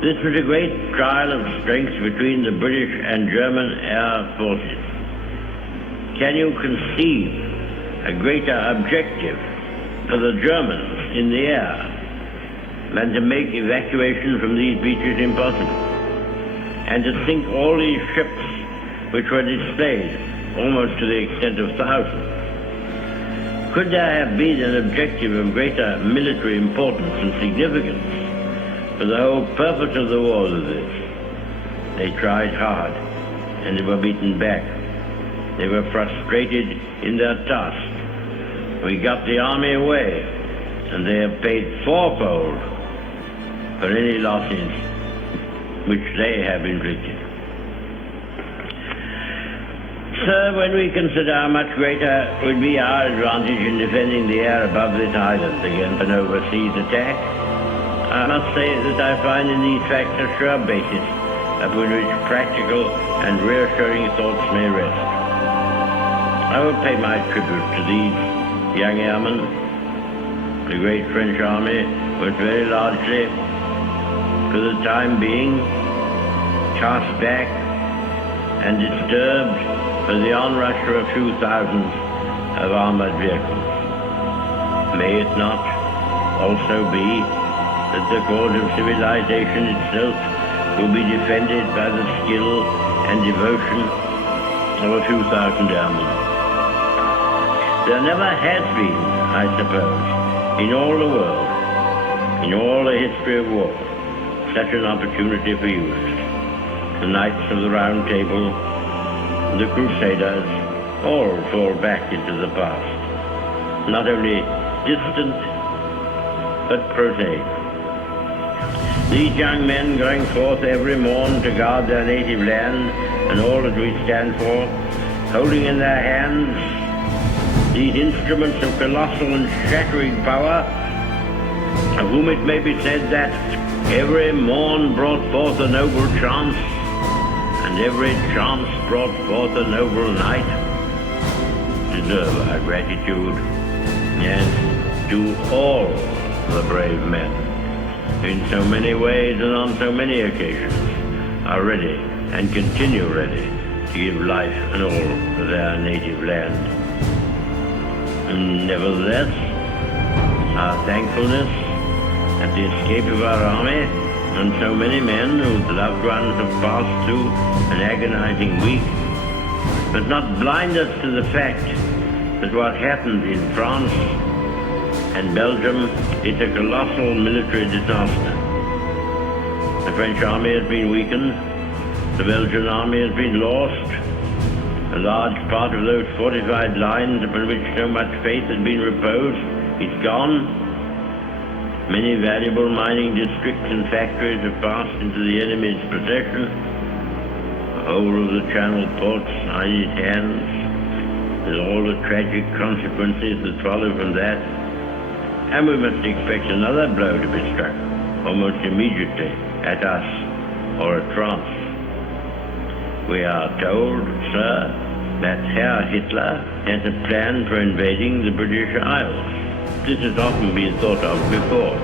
This was a great trial of strength between the British and German air forces. Can you conceive a greater objective for the Germans in the air than to make evacuation from these beaches impossible, and to sink all these ships which were displayed almost to the extent of thousands? Could there have been an objective of greater military importance and significance? For the whole purpose of the war was this. They tried hard, and they were beaten back. They were frustrated in their task. We got the army away, and they have paid fourfold for any losses which they have inflicted. Sir, when we consider how much greater would be our advantage in defending the air above this island against an overseas attack, I must say that I find in these facts a sure basis upon which practical and reassuring thoughts may rest. I will pay my tribute to these young airmen. The great French army was very largely, for the time being, cast back and disturbed for the onrush of a few thousands of armored vehicles. May it not also be that the cause of civilization itself will be defended by the skill and devotion of a few thousand airmen? There never has been, I suppose, in all the world, in all the history of war, such an opportunity for youth. The Knights of the Round Table, the Crusaders, all fall back into the past, not only distant, but prosaic. These young men going forth every morn to guard their native land and all that we stand for, holding in their hands these instruments of colossal and shattering power, of whom it may be said that every morn brought forth a noble chance, and every chance brought forth a noble night, deserve our gratitude, and to all the brave men, in so many ways and on so many occasions, are ready and continue ready to give life and all for their native land. Nevertheless, our thankfulness at the escape of our army and so many men whose loved ones have passed through an agonizing week must not blind us to the fact that what happened in France and Belgium is a colossal military disaster. The French army has been weakened, the Belgian army has been lost, a large part of those fortified lines upon which so much faith had been reposed is gone. Many valuable mining districts and factories have passed into the enemy's possession. The whole of the Channel ports are in his hands, with all the tragic consequences that follow from that. And we must expect another blow to be struck, almost immediately, at us or at France. We are told, sir, that Herr Hitler has a plan for invading the British Isles. This has often been thought of before.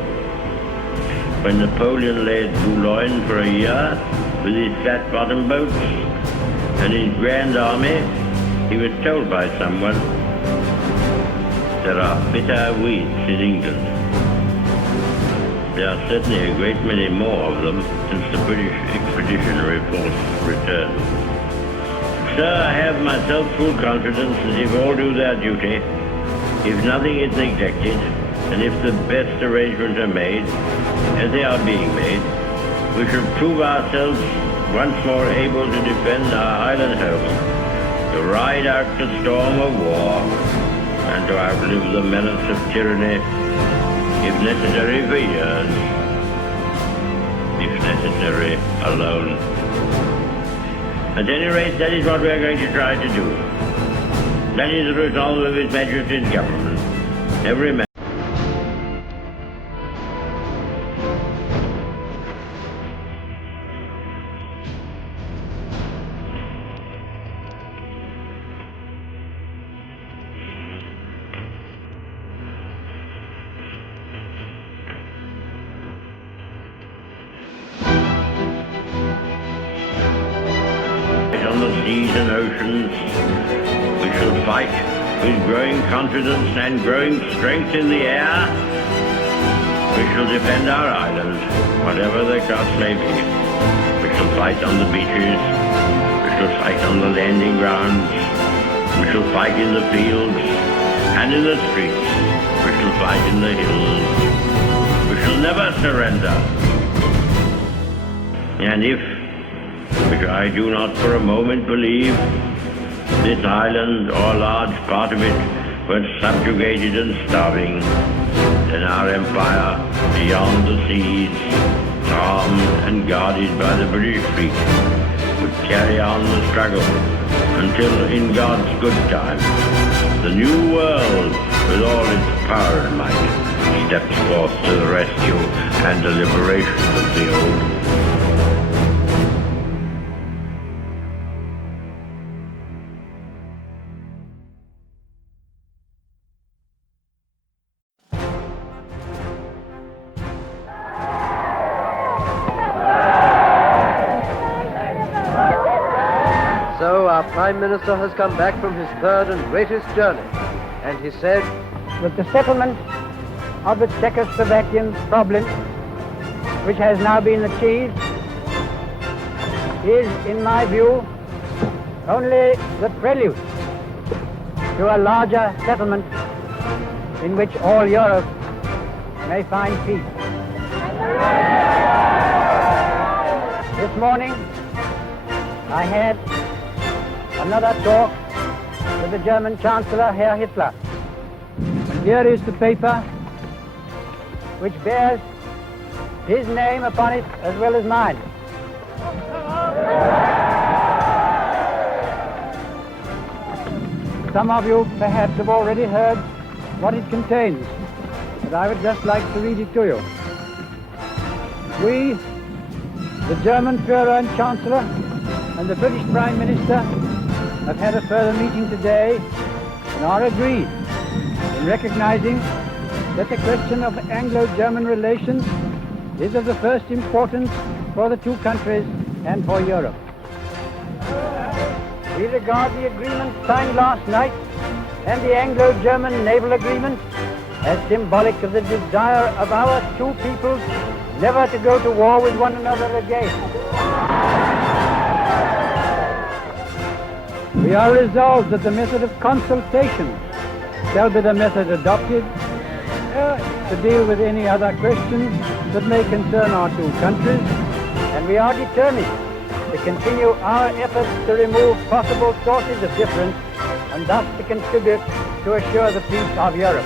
When Napoleon lay at Boulogne for a year with his flat-bottom boats and his grand army, he was told by someone, there are bitter weeds in England. There are certainly a great many more of them since the British expeditionary force returned. Sir, I have myself full confidence that if all do their duty, if nothing is neglected, and if the best arrangements are made, as they are being made, we shall prove ourselves once more able to defend our island home, to ride out the storm of war, and to outlive the menace of tyranny, if necessary for years, if necessary alone. At any rate, that is what we are going to try to do. That is the resolve of His Majesty's government. Every man seas and oceans. We shall fight with growing confidence and growing strength in the air. We shall defend our island, whatever the cost may be. We shall fight on the beaches. We shall fight on the landing grounds. We shall fight in the fields and in the streets. We shall fight in the hills. We shall never surrender. And if, which I do not for a moment believe, this island or a large part of it were subjugated and starving, then our empire beyond the seas, armed and guarded by the British fleet, would carry on the struggle until in God's good time, the new world with all its power and might steps forth to the rescue and the liberation of the old. So our Prime Minister has come back from his third and greatest journey, and he said that the settlement of the Czechoslovakian problem, which has now been achieved, is, in my view, only the prelude to a larger settlement in which all Europe may find peace. This morning, I had another talk with the German Chancellor, Herr Hitler. And here is the paper which bears his name upon it as well as mine. Some of you perhaps have already heard what it contains, but I would just like to read it to you. We, the German Führer and Chancellor, and the British Prime Minister have had a further meeting today and are agreed in recognizing that the question of Anglo-German relations is of the first importance for the two countries and for Europe. We regard the agreement signed last night and the Anglo-German naval agreement as symbolic of the desire of our two peoples never to go to war with one another again. We are resolved that the method of consultation shall be the method adopted to deal with any other questions that may concern our two countries, and we are determined to continue our efforts to remove possible sources of difference and thus to contribute to assure the peace of Europe.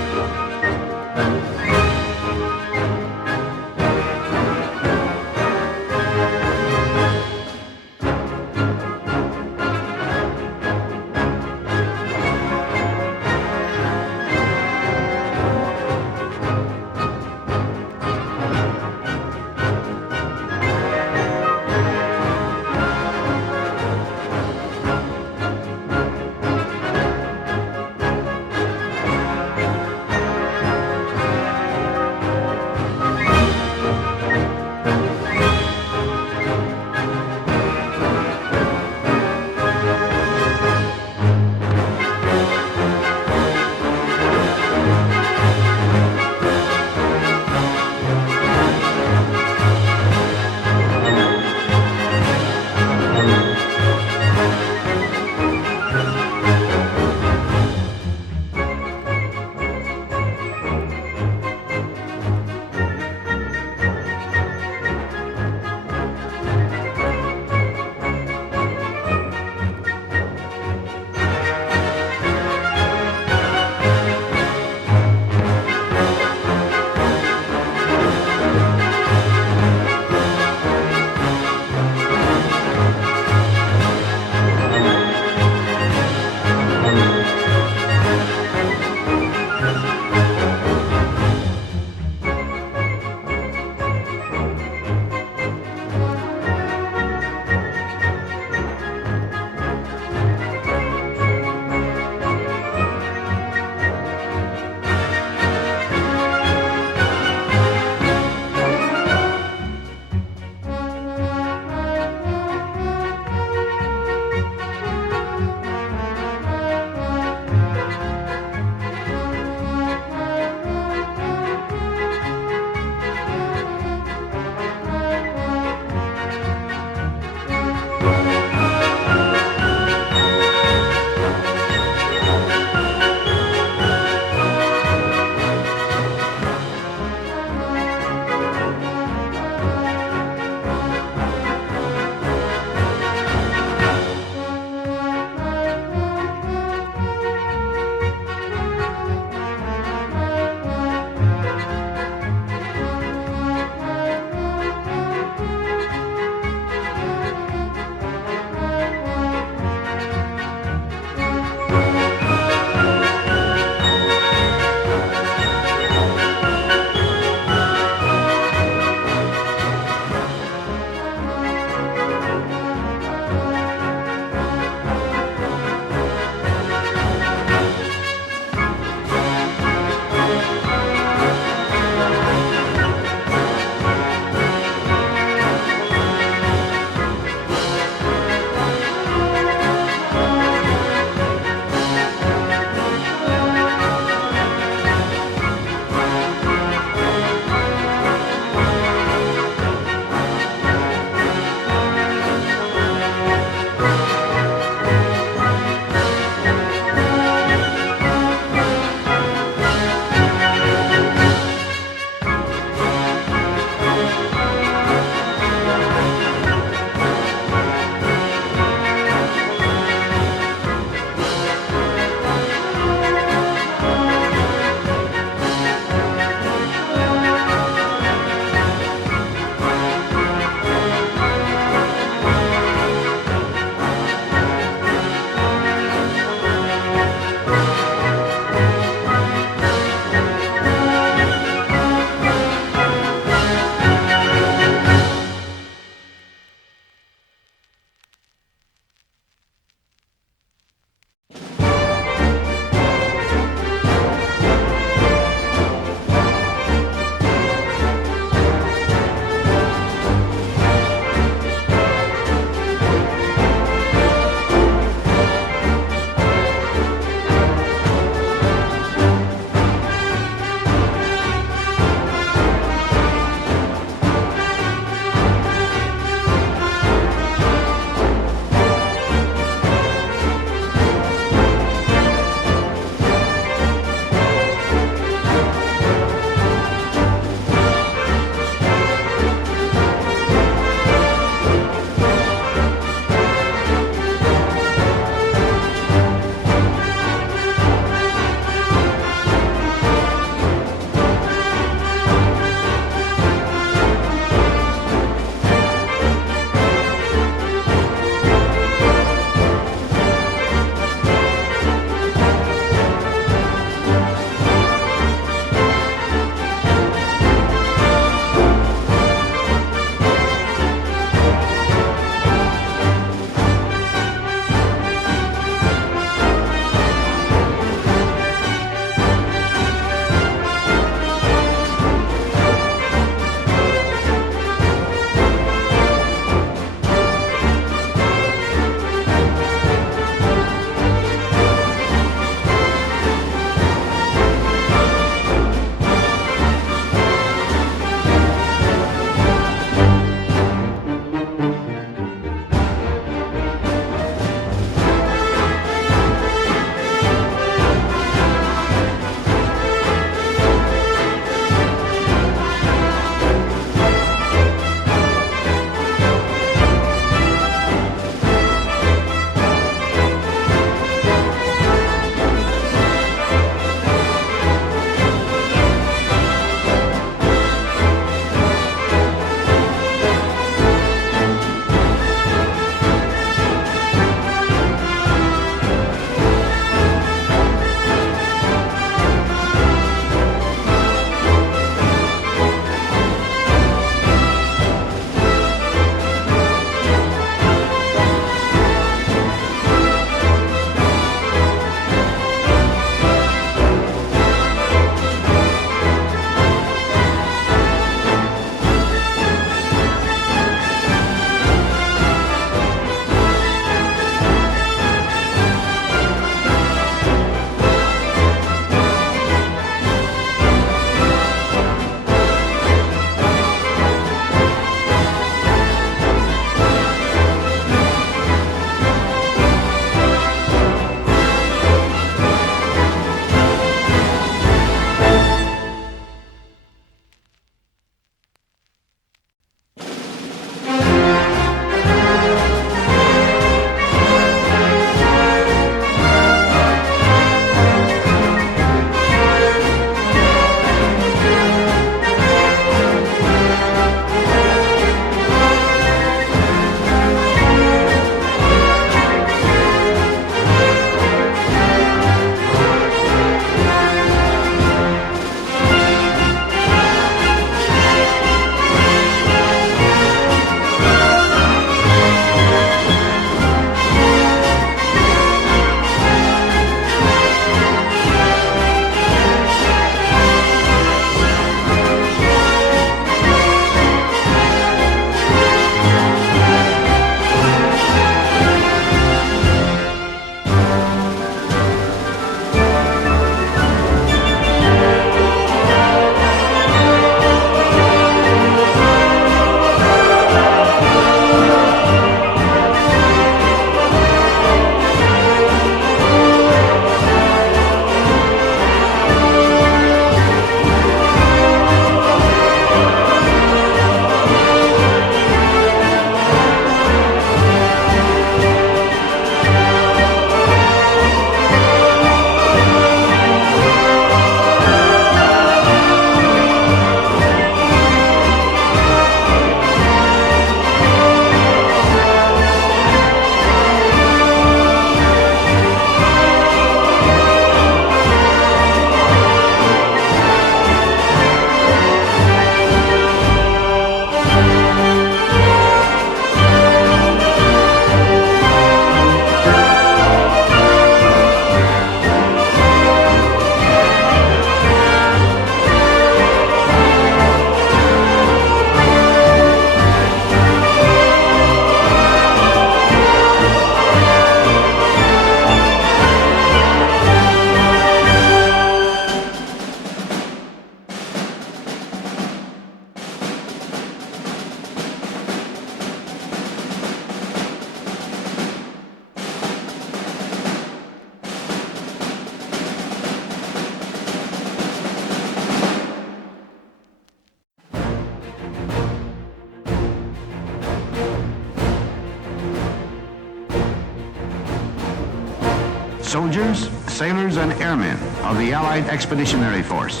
soldiers, sailors, and airmen of the Allied Expeditionary Force.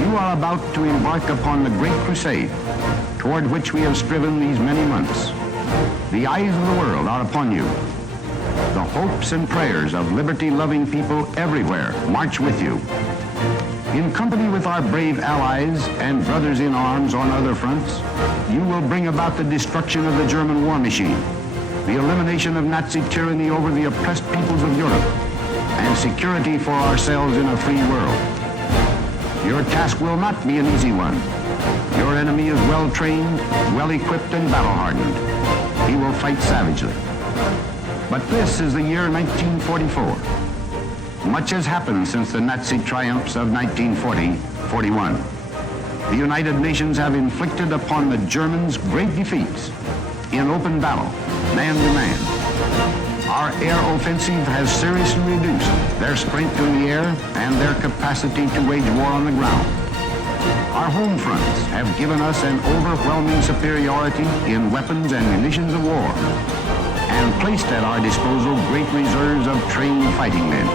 You are about to embark upon the great crusade toward which we have striven these many months. The eyes of the world are upon you. The hopes and prayers of liberty-loving people everywhere march with you. In company with our brave allies and brothers in arms on other fronts, you will bring about the destruction of the German war machine, the elimination of Nazi tyranny over the oppressed peoples of Europe, and security for ourselves in a free world. Your task will not be an easy one. Your enemy is well-trained, well-equipped, and battle-hardened. He will fight savagely. But this is the year 1944. Much has happened since the Nazi triumphs of 1940-41. The United Nations have inflicted upon the Germans great defeats in open battle, man to man. Our air offensive has seriously reduced their strength in the air and their capacity to wage war on the ground. Our home fronts have given us an overwhelming superiority in weapons and munitions of war, and placed at our disposal great reserves of trained fighting men.